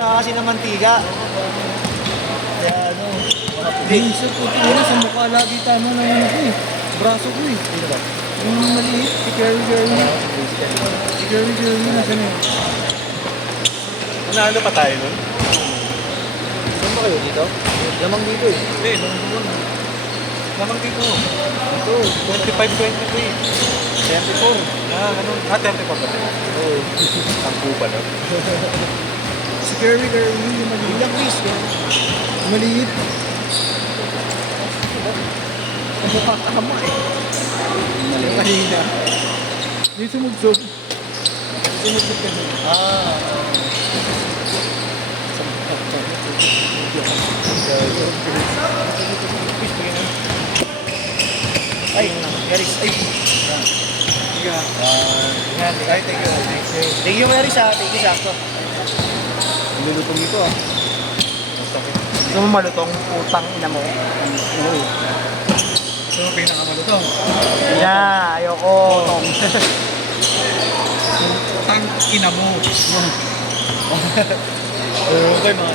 Kasi ng mantika. Kaya ano, mga puti. Minsan po tingnan sa mukha lagi tama ng ano ko eh. Braso ko eh. Sino ba? Yung maliit, si Kerry Kerry. Si Kerry Kerry, nasa na yun? Nanalo pa tayo nun? Saan ba kayo dito? Lamang dito eh. Hindi, nung doon. Lamang dito. Ito, 25-23. 74. Ah, ganun. Ah, 34 ba tayo? Oo. Tangko ba no? Si Kerry Kerry, yung maliit. Ilang piece yan? Yung maliit. Ang mukha tama eh. Mahina. Hindi sumugsog. Sumugsog ka na. Ah. Ay, Meris. Ay. Yan. Yan. Ay, thank you. Thank you, Meris ha. Thank you, Sakto. Ang lulutong ito ah. Gusto mo malutong utang ina mo? Oo. Ito yung pinakamalutong. Yeah, ayoko. Tang ina mo. Okay, mga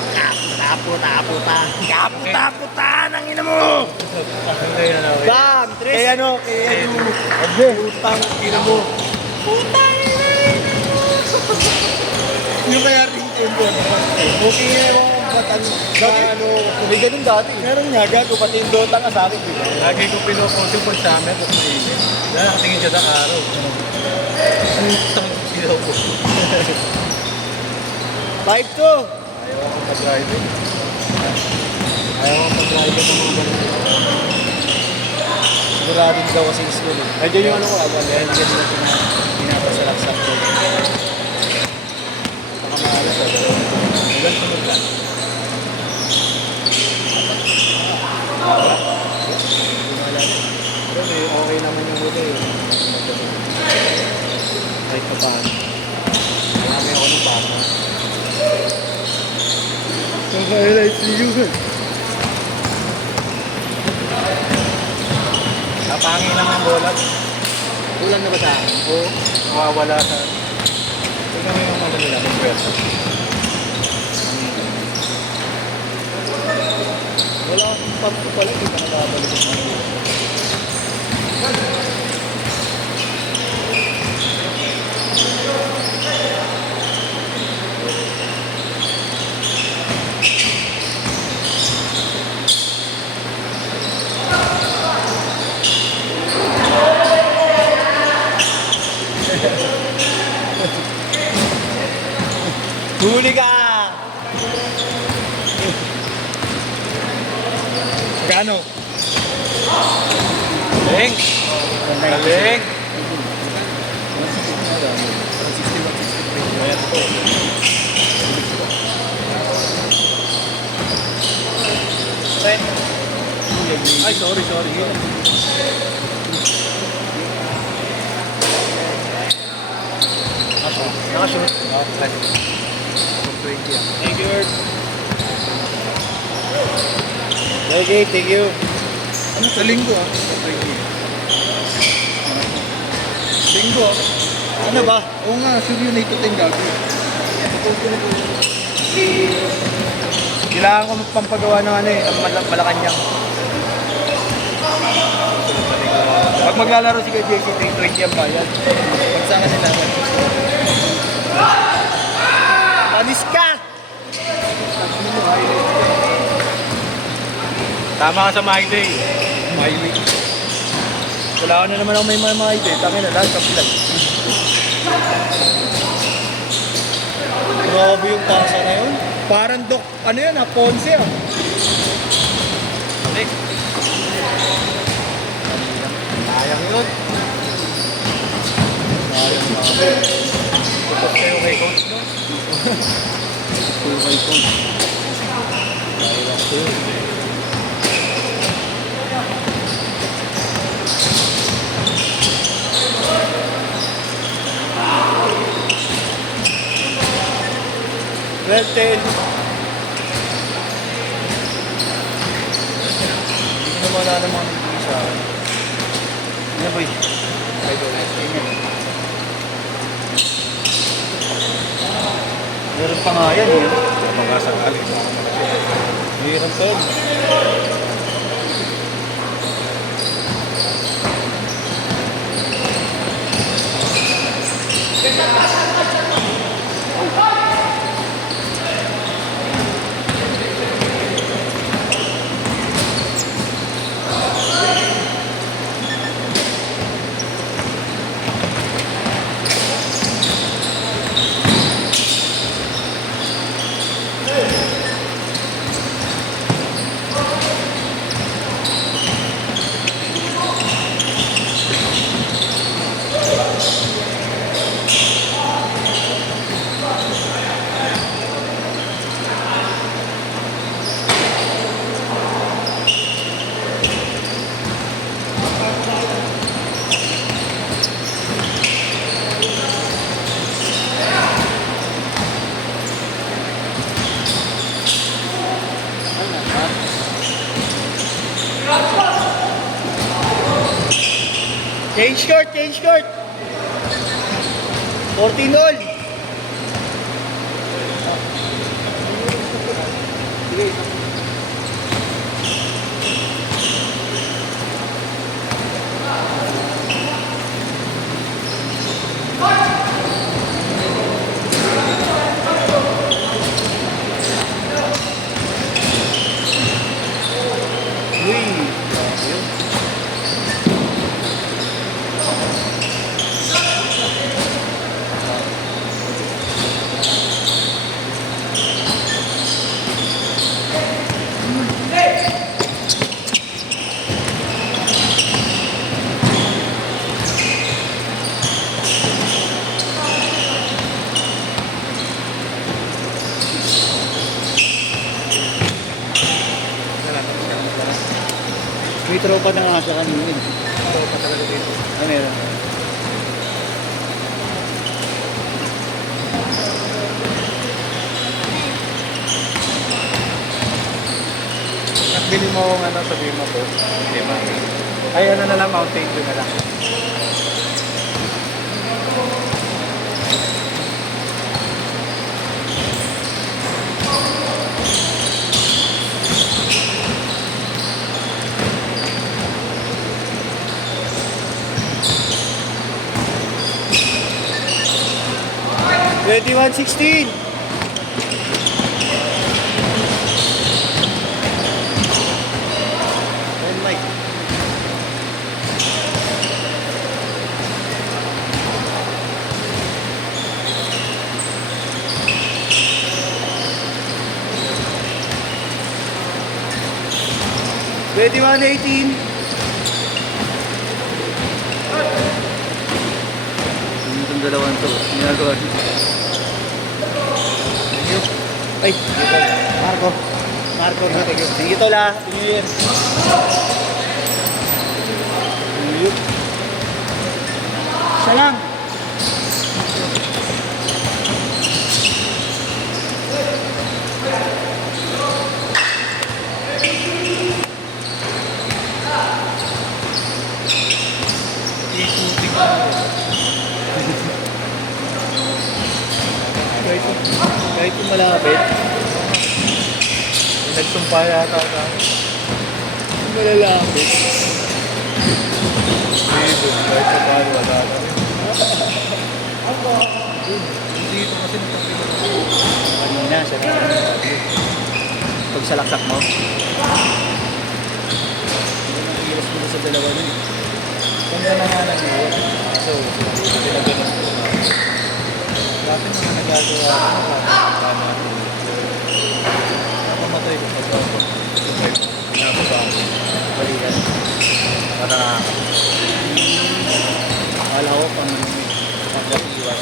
kaputa ng ina mo! Bam! Tres! Kaya ano? Kaya ano? Utang ina mo. Yung kaya ringtone ko. Okay yung ano, may ganun dati. Meron nga, gago. Pati yung Dota ka sa akin, di ba? Lagi ko pinupunti pag sa amin kung mainit. Dahil nakatingin siya sa araw. Ang tang ina mo. 5-2! Ayaw ako mag-driving. Ayaw ako mag-driving ng mga ganun. Siguradong daw kasi yung school eh. Nandiyan yung ano ko, agad. Dahil hindi nila pinapasalaksak ko. Baka maalas agad. Hanggang sunod lang. Pero may okay naman yung huli eh. Kahit pa paano. Marami ako ng bata. Kaka-highlight si Yuhan. Napangin lang ang bola. Ulan na ba sa akin? Oo. Mawawala sa... Tingnan mo yung ano nila, yung pwersa. Wala akong pump ko pala. Hindi ka nakabalik yung ano. Huli ka! Gano? Galing! Galing! Ay, sorry. Nakashoot. Thank you, Earth. Okay, thank you. Ano sa linggo ah? Linggo ah. Ano ba? Oo nga, sure yun na ituting gago. Kailangan ko magpampagawa ng ano eh, ng Malacanang. Pag maglalaro si JC, 320 ang bayad. Pagsama sila. Panis ka! Tama ka sa my day. Miley. Wala ka na naman ako may mamahid eh. Tangin na lahat, kapilag. Grabe yung tasa na yun. Parang ano yan ah, Ponce ah. Balik. Sayang yun. Sayang namin. Tapos kayo kay coach, no? Tulay ko. Sayang ko yun. Well, 10. Hindi naman wala namang nagbigay sa akin. Ano ba yun? Meron pa nga yan eh. 10. Change court, change court. 14 all. May tropa na nga sa kanina. Tropa talaga dito. Ano yun? Nagbili mo akong ano, sabihin mo po. Hindi ba? Ay, ano na lang, Mountain Dew na lang. Ready 116. And Mike. Ready 118. Itong dalawang to, ginagawa niyo. Ay, dito. Marco. Marco, thank you. Thank you, Tola. New Year. New Year. Isa lang. Kahit yung malapit. Nagsumpa yata ka. Malalapit. Dito, kahit sa palo, wala na rin. Dito kasi nagpapilo. Kanina, siya na. Pag salaksak mo. Iwas mo na sa dalawa nun. Ganda na nga lang yun. So, pinaganas ko. Dati mga nagagawa ko. Tama. Nakamatay ko pag ako. Pinapasa ako. Balikan. Para Akala ko pang pag-iwas.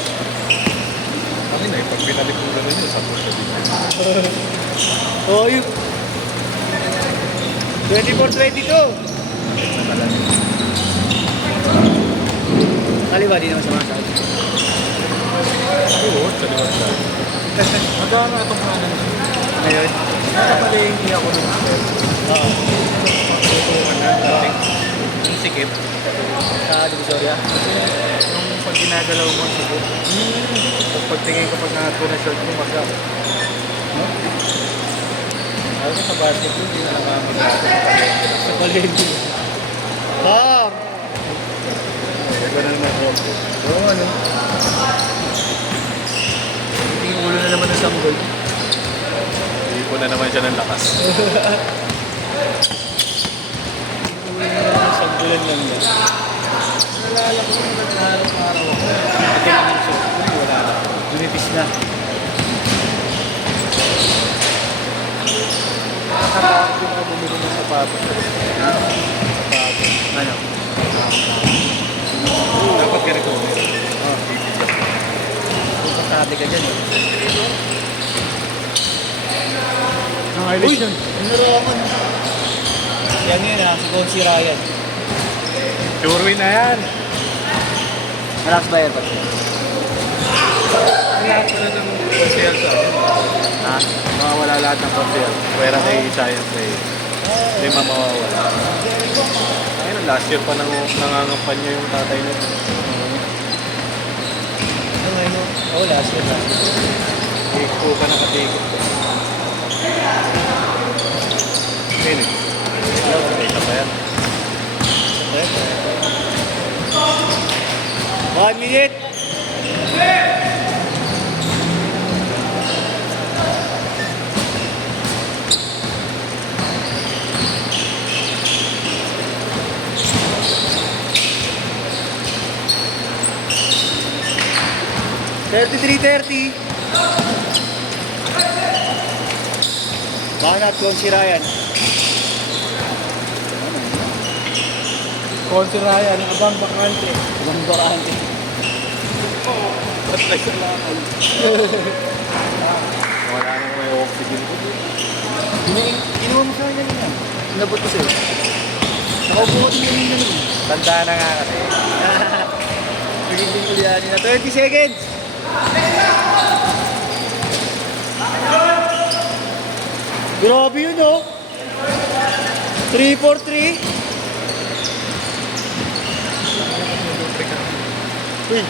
kami na, pag pinalik ko gano'n yun, sabi ko dito. Oh, yun. 24-22. Kaliwa, di naman sa mga sa'yo. Oo, sa liwat ka. Magkano itong ano nyo? Ngayon? Nakapalingki ako ng step. Oo. Tutukan na dating. Yung sikip. Sa Divisoria. Yung pag ginagalaw mo ang sikip. Tapos pagtingin ko pag nakato na short mo, magka. Ay, Sabi sa basketball, hindi na namin natin sa palengke. Bam! Iba na naman po. Oo, ano? Hindi yung ulo na naman ng sanggol. Hindi po na naman siya ng lakas. Sanggulan lang yan. Nalala ko nung nag-araw-araw ako. Ito naman siya. Wala na. Dunipis na. Nakakapag din ako bumili ng sapatos. Sapatos. Ano? Dapat ka rin ko. Kung sasabi ka dyan eh. Ang highlights yun. Naroon. Yan yun ha, si Ryan. Sure win na yan. Malakas ba yan? Lahat na ng konsehal sa akin. Ha? Mawawala lahat ng konsehal. Pwera kay Giant Play. Hindi mawawala. Ayun, last year pa nangangampanya yung tatay niya. Ano yun? Oo, last year. Iko ka nakatikot. Minute. Ito pa yan. 1 minute! $33.30. Banat kung si Ryan. Konti Ryan, abang bakante. Ibang bakante. Ba't nagsalangan? Wala nang may oxygen ko. Kinuha mo sa kanya niya. Nabot ko sa'yo. Nakaupo ko din yung ganun. Tanda na nga kasi. Pagiging ulianin na. 20 seconds! Grabe yun oh! 3-4-3. Uy!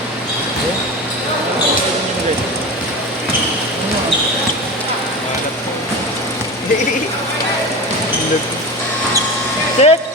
Set!